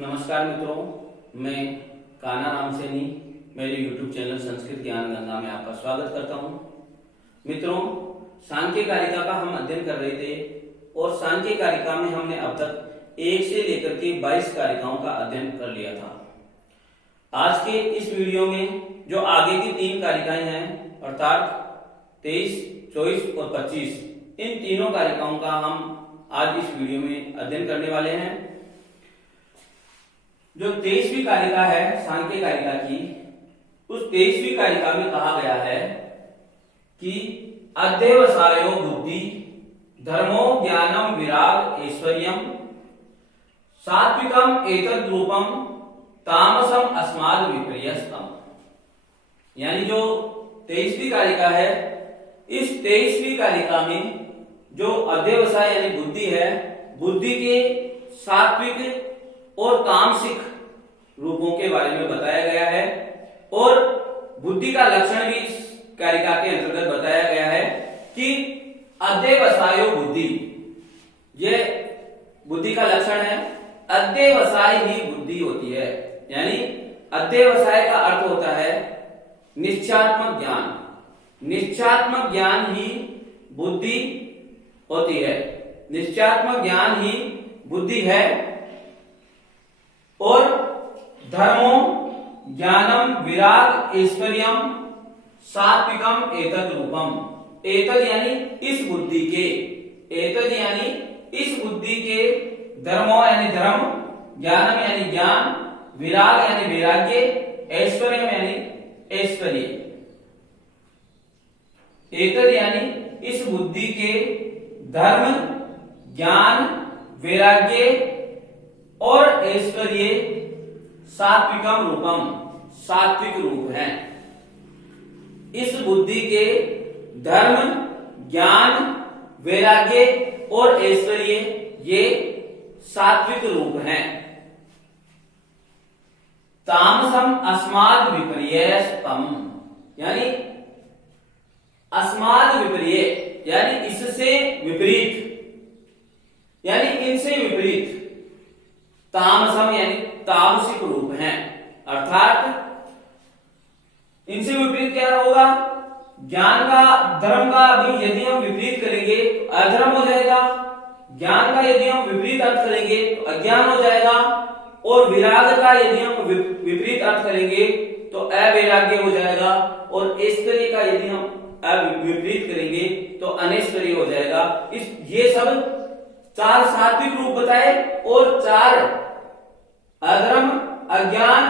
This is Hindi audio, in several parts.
नमस्कार मित्रों, मैं कान्हा राम सैनी मेरे YouTube चैनल संस्कृत ज्ञान गंगा में आपका स्वागत करता हूं। मित्रों, सांख्य कारिका का हम अध्ययन कर रहे थे और सांख्य कारिका में हमने अब तक 1 से लेकर के 22 कारिकाओं का अध्ययन कर लिया था। आज के इस वीडियो में जो आगे की 3 कारिकाएं हैं अर्थात 23, 24 और 25, इन तीनों कारिकाओं का हम आज इस वीडियो में अध्ययन करने वाले हैं। जो 23वीं कारिका है सांख्य कारिका की, उस 23वीं कारिका में कहा गया है कि अध्यवसायो बुद्धि धर्मो ज्ञानम विराग ऐश्वर्यम सात्विकम एतद् रूपम तामसम अस्माद् विपर्यस्तम। यानी जो 23वीं कारिका है, इस 23वीं कारिका में जो अध्यवसाय यानी बुद्धि है, बुद्धि के सात्विक और तामसिक रूपों के बारे में बताया गया है और बुद्धि का लक्षण भी इस कारिका के अंतर्गत बताया गया है कि अध्यवसायो बुद्धि, ये बुद्धि का लक्षण है। अध्यवसाय ही बुद्धि होती है, यानी अध्यवसाय का अर्थ होता है निश्चयात्मक ज्ञान। निश्चयात्मक ज्ञान ही बुद्धि होती है, निश्चयात्मक ज्ञान ही बुद्धि है। और धर्मो ज्ञानम विराग ऐश्वर्यम सात्विकम एतद् रूपम। एतद् यानी इस बुद्धि के, एतद् यानी इस बुद्धि के, धर्मो यानी धर्म, ज्ञानम यानी ज्ञान, विराग यानी वैराग्य, ऐश्वर्यम यानी ऐश्वर्य। एतद् यानी इस बुद्धि के धर्म, ज्ञान, वैराग्य और ऐश्वर्य सात्विकम रूपम, सात्विक रूप है। इस बुद्धि के धर्म, ज्ञान, वैराग्य और ऐश्वर्य ये सात्विक रूप हैं। तामसम अस्माद् विपर्यस्तम, यानी अस्माद् विपर्य यानी इससे विपरीत, यानी इनसे विपरीत। तामसम यानी तामसिक रूप है, अर्थात इनसे विपरीत क्या होगा? ज्ञान का, धर्म का भी यदि हम विपरीत करेंगे तो अधर्म हो जाएगा, ज्ञान का यदि हम विपरीत अर्थ करेंगे तो अज्ञान हो जाएगा, और विराग का यदि हम विपरीत अर्थ करेंगे तो अवैराग्य हो जाएगा, और ऐश्वर्य का यदि हम विपरीत करेंगे तो अनैश्वर्य हो जाएगा। ये सब 4 सात्विक रूप बताए और 4 अधर्म, अज्ञान,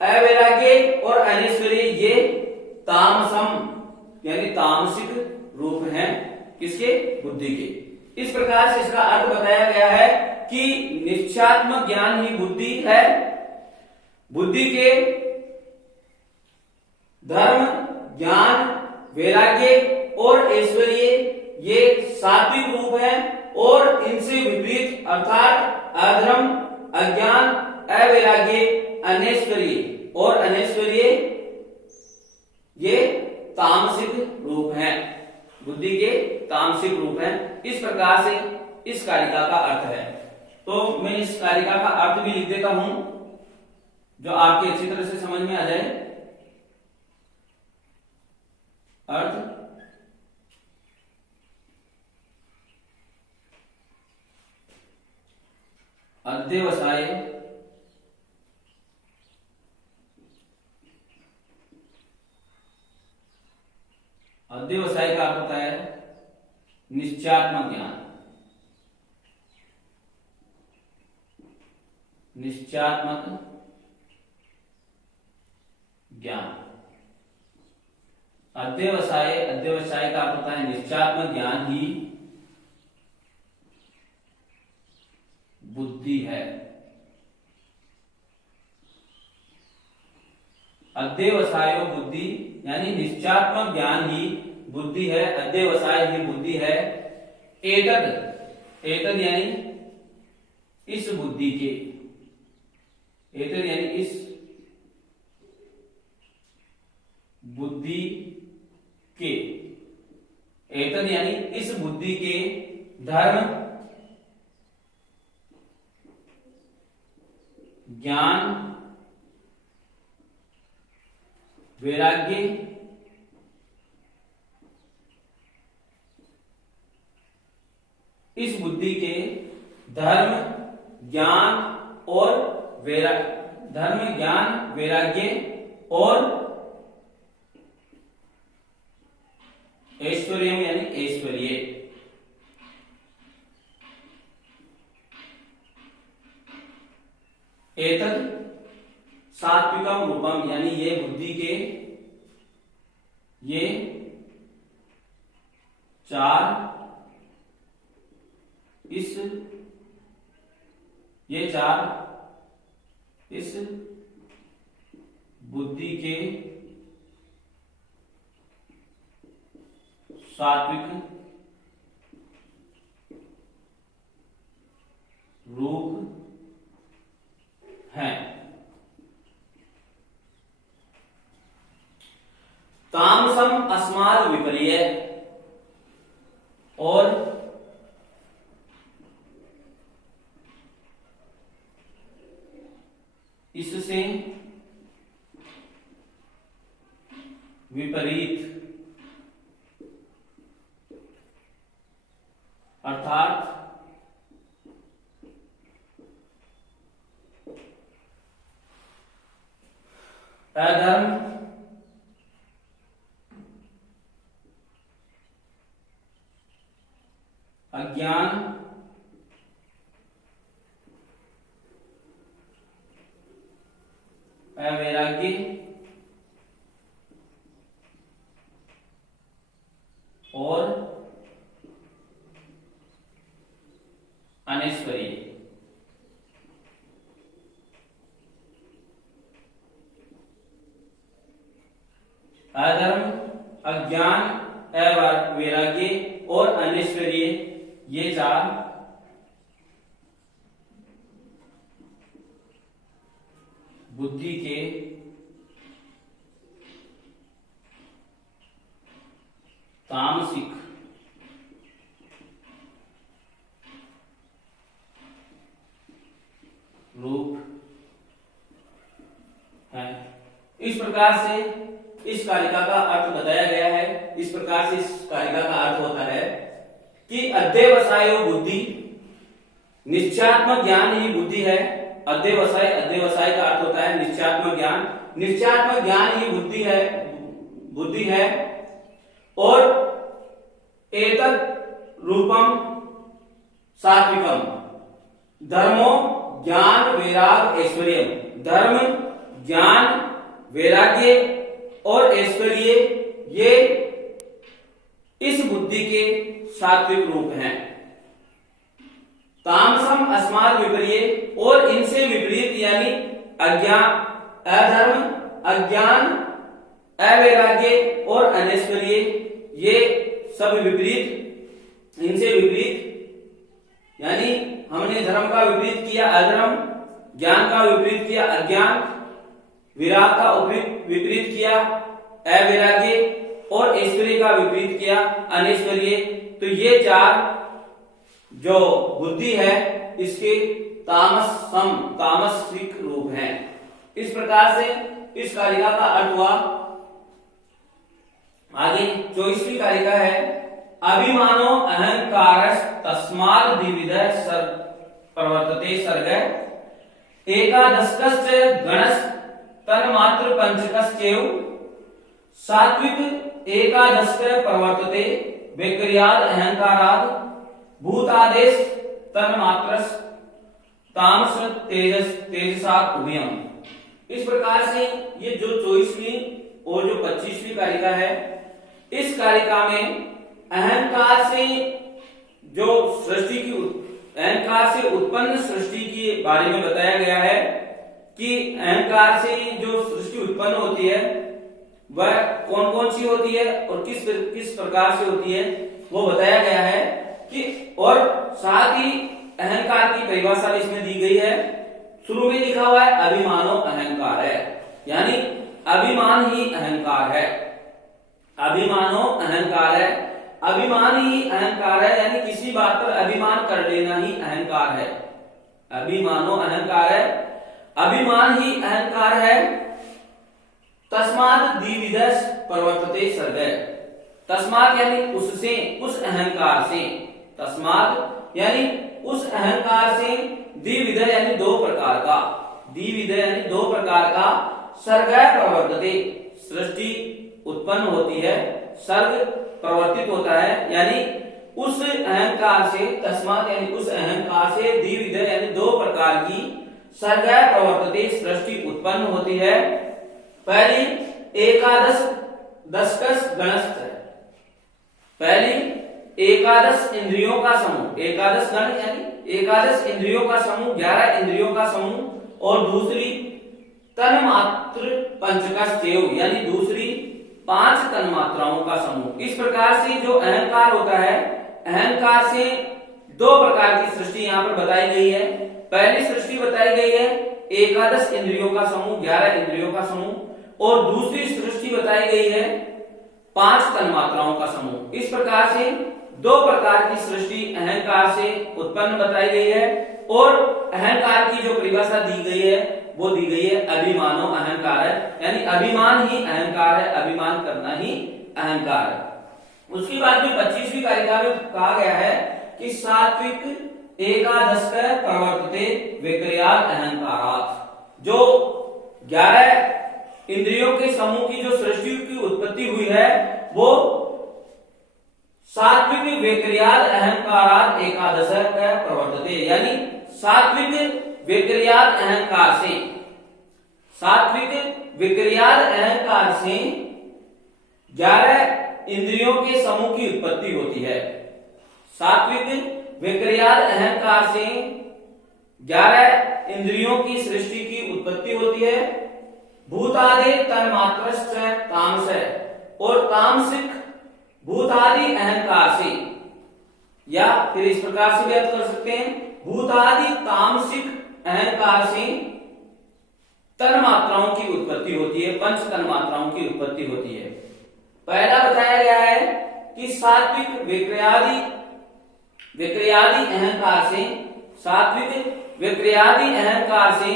अवैराग्य और अनैश्वर्य ये तामसम यानी तामसिक रूप हैं किसके? बुद्धि के। इस प्रकार से इसका अर्थ बताया गया है कि निश्चयात्मक ज्ञान ही बुद्धि है। बुद्धि के धर्म, ज्ञान, वैराग्य और ऐश्वर्य ये सात्विक रूप है, और इनसे विपरीत अर्थात अधर्म, अज्ञान, अवैराग्य, अनैश्वर्य और अनैश्वर्य ये तामसिक रूप हैं, बुद्धि के तामसिक रूप हैं। इस प्रकार से इस कारिका का अर्थ है। तो मैं इस कारिका का अर्थ भी लिख देता हूं जो आपके अच्छी तरह से समझ में आ जाए। अर्थ: अध्यवसाय अध्यवसाय का अर्थ होता है निश्चयात्मक ज्ञान। निश्चयात्मक ज्ञान, अध्यवसाय का अर्थ होता है निश्चयात्मक ज्ञान ही बुद्धि है। अध्यवसायो बुद्धि यानी निश्चयात्मक ज्ञान ही बुद्धि है, अध्यवसाय ही बुद्धि है। एतद यानी इस बुद्धि के, एतद यानी इस बुद्धि के, एतद यानी इस बुद्धि के धर्म, ज्ञान वैराग्य इस बुद्धि के धर्म ज्ञान और वैराग्य और ऐश्वर्य यानी ऐश्वर्य एतद सात्विकम रूपम यानी ये बुद्धि के ये चार इस बुद्धि के सात्विक रूप हैं। तामसम अस्माद विपर्य और इससे विपरीत अर्थात अधर्म अज्ञान अवैराग्य और अनैश्वर्य अधर्म अज्ञान अवैराग्य और अनैश्वर्य ये चार बुद्धि के तामसिक रूप है। इस प्रकार से इस कारिका का अर्थ बताया गया है। इस प्रकार से इस कारिका का अर्थ होता है कि अध्यवसायो बुद्धि निश्चयात्मक ज्ञान ही बुद्धि है। अध्यवसाय का अर्थ होता है निश्चयात्मक ज्ञान ही बुद्धि है और एतत् रूपम सात्विकम धर्मो ज्ञान वैराग ऐश्वर्य धर्म ज्ञान वैराग्य और ऐश्वर्य ये इस बुद्धि के सात्विक रूप हैं। तामसम अस्माद विपर्य और इनसे विपरीत यानी अधर्म अज्ञान अवैराग्य और अनैश्वर्य ये सब विपरीत इनसे विपरीत यानी हमने धर्म का विपरीत किया अधर्म ज्ञान का विपरीत किया अज्ञान विराग का विपरीत किया अवैराग्य और ऐश्वर्य का विपरीत किया अनैश्वर्य। तो ये चार जो बुद्धि है इसके तामसिक रूप हैं। इस प्रकार से इस कारिका का अर्थ हुआ। आगे 24वीं कारिका है अभिमानो अहंकार तस्माद् द्विविध प्रवर्तते सर्ग एकादशकश्च गणस् तन्मात्र पंचकश्चैव सात्विक एकादशक प्रवर्तते विक्रियाद अहंकाराद भूतादेश तन्मात्रस तामस तेजसात् उभयम्। इस प्रकार से ये जो 24वीं और जो 25वीं कारिका है इस कारिका में अहंकार से जो अहंकार से उत्पन्न सृष्टि के बारे में बताया गया है कि अहंकार से जो सृष्टि उत्पन्न होती है वह कौन कौन सी होती है और किस प्रकार से होती है वो बताया गया है कि और साथ ही अहंकार की परिभाषा भी इसमें दी गई है। शुरू में लिखा हुआ है अभिमानो अहंकार है यानी अभिमान ही अहंकार है। अभिमानो अहंकार है अभिमान ही अहंकार है यानी किसी बात पर अभिमान कर लेना ही अहंकार है। अभिमानो अहंकार है अभिमान ही अहंकार है। तस्मात् द्विविधः प्रवर्तते सर्गः। तस्मात् यानी उससे, उस अहंकार से, तस्मात् यानी उस अहंकार से, द्विविधः यानी दो प्रकार का, द्विविधः यानी दो प्रकार का, सर्गः प्रवर्तते सृष्टि उत्पन्न होती है, सर्ग प्रवर्तित होता है, यानी उस अहंकार से, तस्मात् यानी उस अहंकार से, द्विविधः यानी दो प्रकार की, सर्गः प्रवर्तते सृष्टि उत्पन्न होती है। पहली एकादश दशकस गणस्थ है, पहली एकादश इंद्रियों का समूह, एकादश गण यानी एकादश इंद्रियों का समूह, 11 इंद्रियों का समूह, और दूसरी तन्मात्र पंचकस्तेव यानी दूसरी 5 तन्मात्राओं का समूह। इस प्रकार से जो अहंकार होता है, अहंकार से दो प्रकार की सृष्टि यहाँ पर बताई गई है। पहली सृष्टि बताई गई है एकादश इंद्रियों का समूह, 11 इंद्रियों का समूह, और दूसरी सृष्टि बताई गई है 5 तन्मात्राओं का समूह। इस प्रकार से दो प्रकार की सृष्टि अहंकार से उत्पन्न बताई गई है, और अहंकार की जो परिभाषा दी गई है वो दी गई है अभिमानो अहंकार है, यानी अभिमान ही अहंकार है, अभिमान करना ही अहंकार है। उसके बाद में 25वीं कारिका में कहा गया है कि सात्विक एकादश प्रवर्तते विक्रियात् अहंकारात्। जो 11 इंद्रियों के समूह की जो सृष्टि की उत्पत्ति हुई है वो सात्विक विक्रियात् अहंकारात् एकादश प्रवर्तते, यानी सात्विक विक्रियात् अहंकार से, सात्विक विक्रियात् अहंकार से 11 इंद्रियों के समूह की उत्पत्ति होती है। सात्विक विक्रियात् अहंकार से 11 इंद्रियों की सृष्टि की उत्पत्ति होती है। भूतादि तन्मात्रश्च तामस, और तामसिक भूतादि अहंकार से, या फिर इस प्रकार से व्यक्त कर सकते हैं, भूतादि तामसिक अहंकार से तन्मात्राओं की उत्पत्ति होती है, 5 तन्मात्राओं की उत्पत्ति होती है। पहला बताया गया है कि सात्विक विक्रियादि अहंकार से, सात्विक विक्रियादि अहंकार से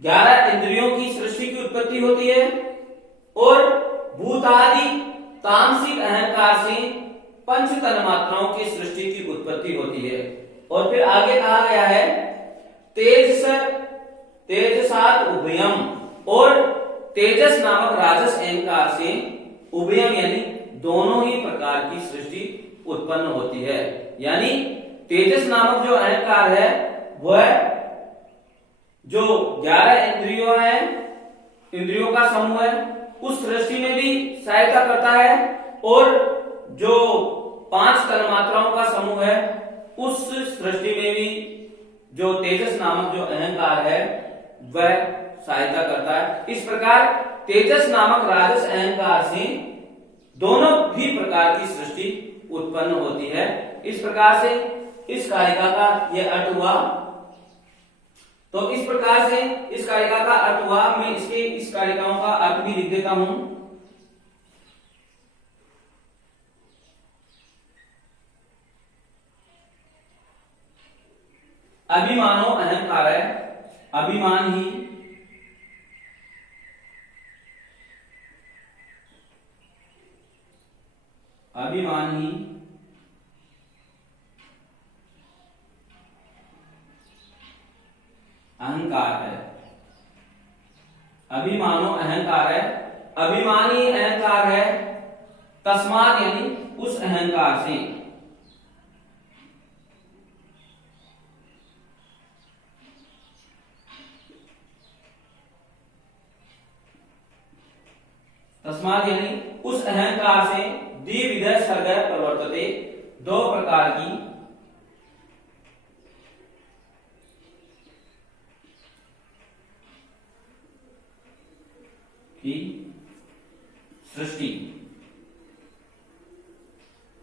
11 इंद्रियों की सृष्टि की उत्पत्ति होती है, और भूतादि तामसिक अहंकार से 5 तन्मात्राओं की सृष्टि की उत्पत्ति होती है। और फिर आगे कहा गया है तेजसात् उभयम, और तेजस नामक राजस अहंकार से उभयम यानी दोनों ही प्रकार की सृष्टि उत्पन्न होती है। यानी तेजस नामक जो अहंकार है वह जो 11 इंद्रियों है, इंद्रियों का समूह है, उस सृष्टि में भी सहायता करता है, और जो 5 तन्मात्राओं का समूह है उस सृष्टि में भी जो तेजस नामक जो अहंकार है वह सहायता करता है। इस प्रकार तेजस नामक राजस अहंकार से दोनों भी प्रकार की सृष्टि उत्पन्न होती है। इस प्रकार से इस कारिका का यह अर्थ हुआ। तो इस प्रकार से इस कारिका का अर्थ हुआ। मैं इसके इस कारिकाओं का अर्थ भी लिख देता हूं। अभिमानो अहंकार है, अभिमान ही अहंकार है। अभिमानो अहंकार है, अभिमानी अहंकार है। तस्मात् यानी उस अहंकार से, तस्मात् यानी उस अहंकार से द्विविध सर्ग प्रवर्तते, दो प्रकार की सृष्टि।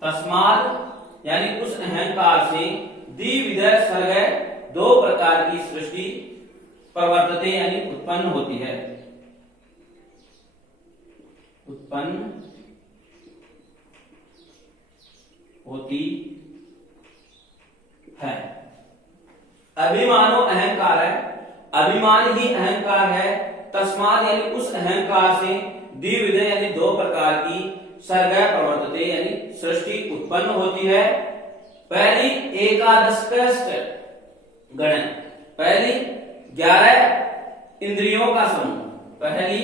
तस्मात् यानी उस अहंकार से द्विविध सर्ग, दो प्रकार की सृष्टि प्रवर्तते यानी उत्पन्न होती है, उत्पन्न होती है। अभिमानो अहंकार है, अभिमान ही अहंकार है, तस्मात् यानी उस अहंकार से द्विविधे यानी दो प्रकार की सर्ग प्रवर्तते यानी सृष्टि उत्पन्न होती है। पहली एकादश गण, पहली 11 इंद्रियों का समूह, पहली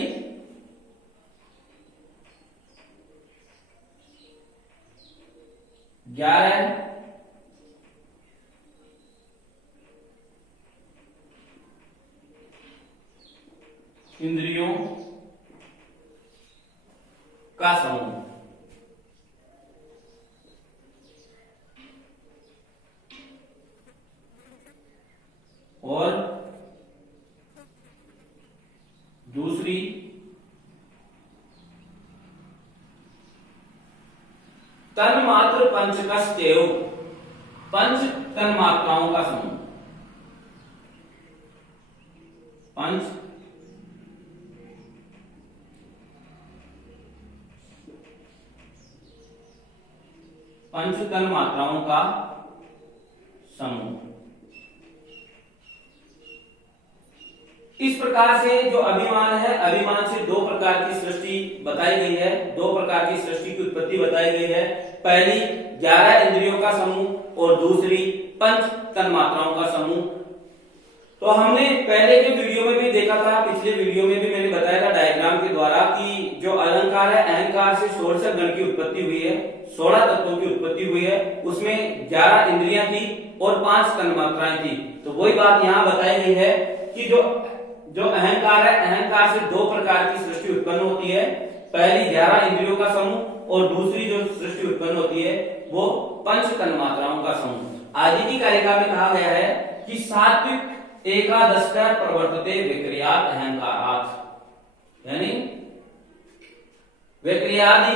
11 इंद्रियों का समूह, और दूसरी तन्मात्र पंचकस्तेव, पंच तन्मात्राओं का समूह, पंच तन्मात्राओं का समूह। इस प्रकार से जो अभिमान है, अभिमान से दो प्रकार की सृष्टि बताई गई है, दो प्रकार की सृष्टि की उत्पत्ति बताई गई है। पहली 11 इंद्रियों का समूह और दूसरी पंच तन्मात्राओं का समूह। तो हमने पहले के वीडियो में भी देखा था, पिछले वीडियो में भी मैंने बताया था डायग्राम के द्वारा कि जो अलंकार है, अहंकार से 16 गण की उत्पत्ति हुई है, 16 तत्वों की उत्पत्ति हुई है, उसमें 11 इंद्रियां थी और 5 तन्मात्राएं थी। तो वही बात यहाँ बताई गई है कि जो अहंकार है, अहंकार से दो प्रकार की सृष्टि उत्पन्न होती है। पहली 11 इंद्रियों का समूह और दूसरी जो सृष्टि उत्पन्न होती है वो पंच तन्मात्राओं का समूह। आदि की कारिका में कहा गया है कि सात्विक एकादश प्रवर्तते विक्रियात् अहंकारात्, यानी विक्रियादि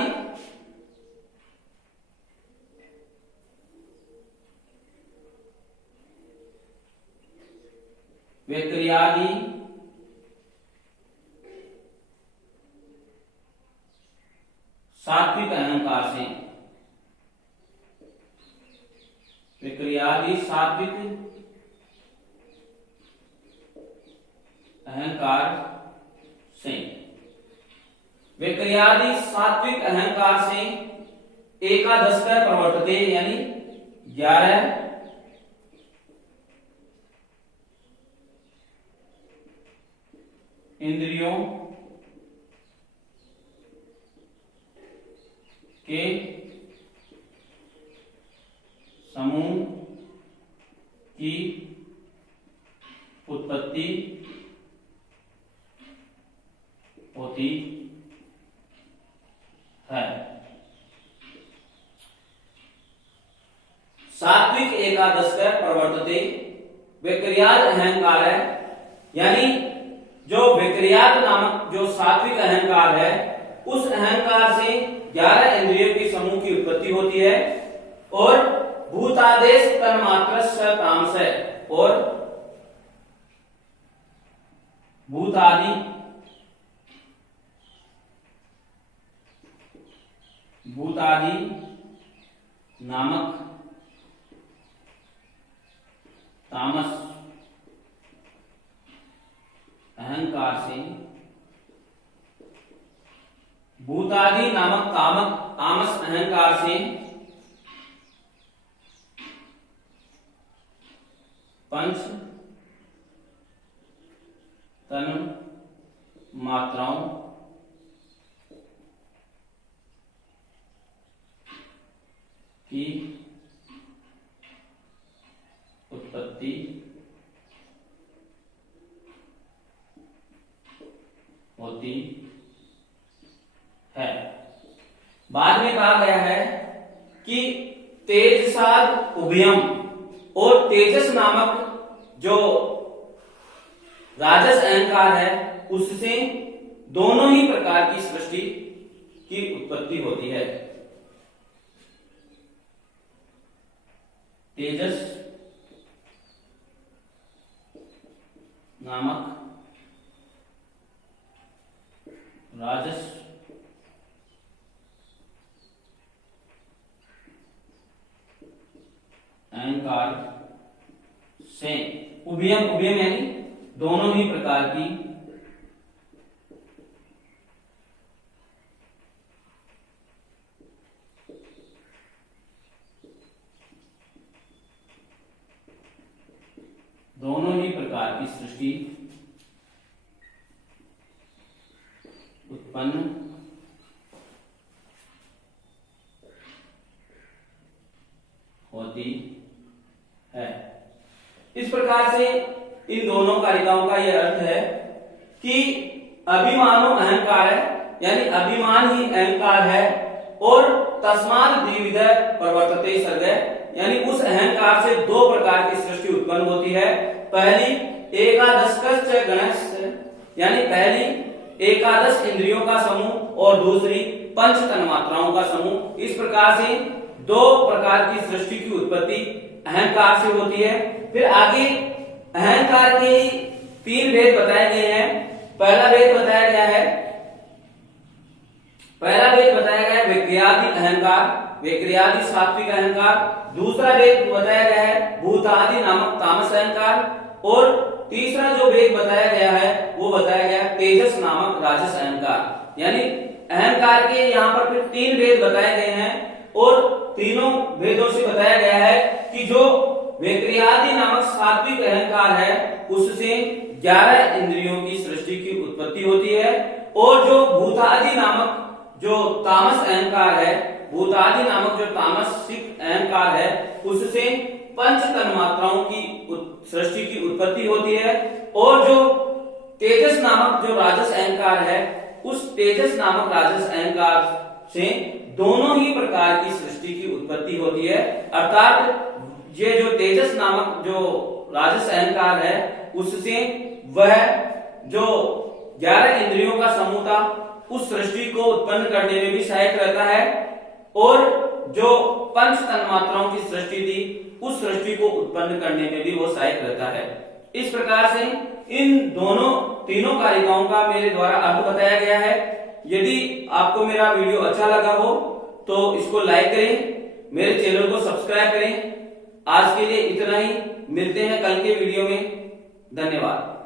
सात्विक अहंकार से, विक्रियादि सात्विक अहंकार से, विक्रियादि सात्विक अहंकार से एकादश प्रवर्तते यानी 11 इंद्रियों के समूह की उत्पत्ति होती है। सात्विक एकादश प्रवर्तते विक्रियाद अहंकार है, यानी जो विक्रियाद नामक जो सात्विक अहंकार है, उस अहंकार से 11 इंद्रियों के समूह की उत्पत्ति होती है और भूतादेश तन्मात्रस्य तामसः, और भूतादि नामक तामस अहंकार से, भूतादि नामक तामस अहंकार से पंच तन मात्राओं की उत्पत्ति होती है। बाद में कहा गया है कि तेजसाद उभयम, और तेजस नामक जो राजस अहंकार है उससे दोनों ही प्रकार की सृष्टि की उत्पत्ति होती है। तेजस नामक राजस अहंकार से उभयम, उभयम यानी दोनों ही प्रकार की सृष्टि उत्पन्न होती है। इस प्रकार से इन दोनों कारिकाओं का यह अर्थ है कि अभिमानो अहंकार है, यानी अभिमान ही अहंकार है, और तस्मात् द्विविधः प्रवर्तते सर्गः, यानी उस अहंकार से दो प्रकार की सृष्टि उत्पन्न होती है। पहली एकादशकश्च गणश्च, यानी पहली एकादश इंद्रियों का समूह और दूसरी पंच तन्मात्राओं का समूह। इस प्रकार से दो प्रकार की सृष्टि की उत्पत्ति अहंकार से होती है। फिर आगे अहंकार के तीन भेद बताए गए हैं। पहला भेद बताया गया है विक्रियादि अहंकार, विक्रियादि सात्विक अहंकार। दूसरा भेद बताया गया है भूतादि नामक तामस अहंकार, और तीसरा जो भेद बताया गया है वो बताया गया तेजस नामक राजस अहंकार। यानी अहंकार के यहाँ पर फिर तीन भेद बताए गए हैं, और तीनों भेदों से बताया गया है कि जो विक्रियादि नामक सात्विक अहंकार है उससे 11 इंद्रियों की सृष्टि की उत्पत्ति होती है, और जो भूतादि नामक जो तामस अहंकार है, भूतादि नामक जो तामसिक अहंकार है उससे पंच तन्मात्राओं की सृष्टि की उत्पत्ति होती है, और जो तेजस नामक जो राजस अहंकार है उस तेजस नामक राजस अहंकार से दोनों ही प्रकार की सृष्टि की उत्पत्ति होती है। अर्थात ये जो तेजस नामक जो राजस अहंकार है उससे वह जो 11 इंद्रियों का समूह था उस सृष्टि को उत्पन्न करने में भी सहायक रहता है, और जो पंच तन्मात्राओं की सृष्टि थी उस सृष्टि को उत्पन्न करने में भी वो सहायक रहता है। इस प्रकार से इन तीनों कारिकाओं का मेरे द्वारा अर्थ बताया गया है। यदि आपको मेरा वीडियो अच्छा लगा हो तो इसको लाइक करें, मेरे चैनल को सब्सक्राइब करें। आज के लिए इतना ही, मिलते हैं कल के वीडियो में। धन्यवाद।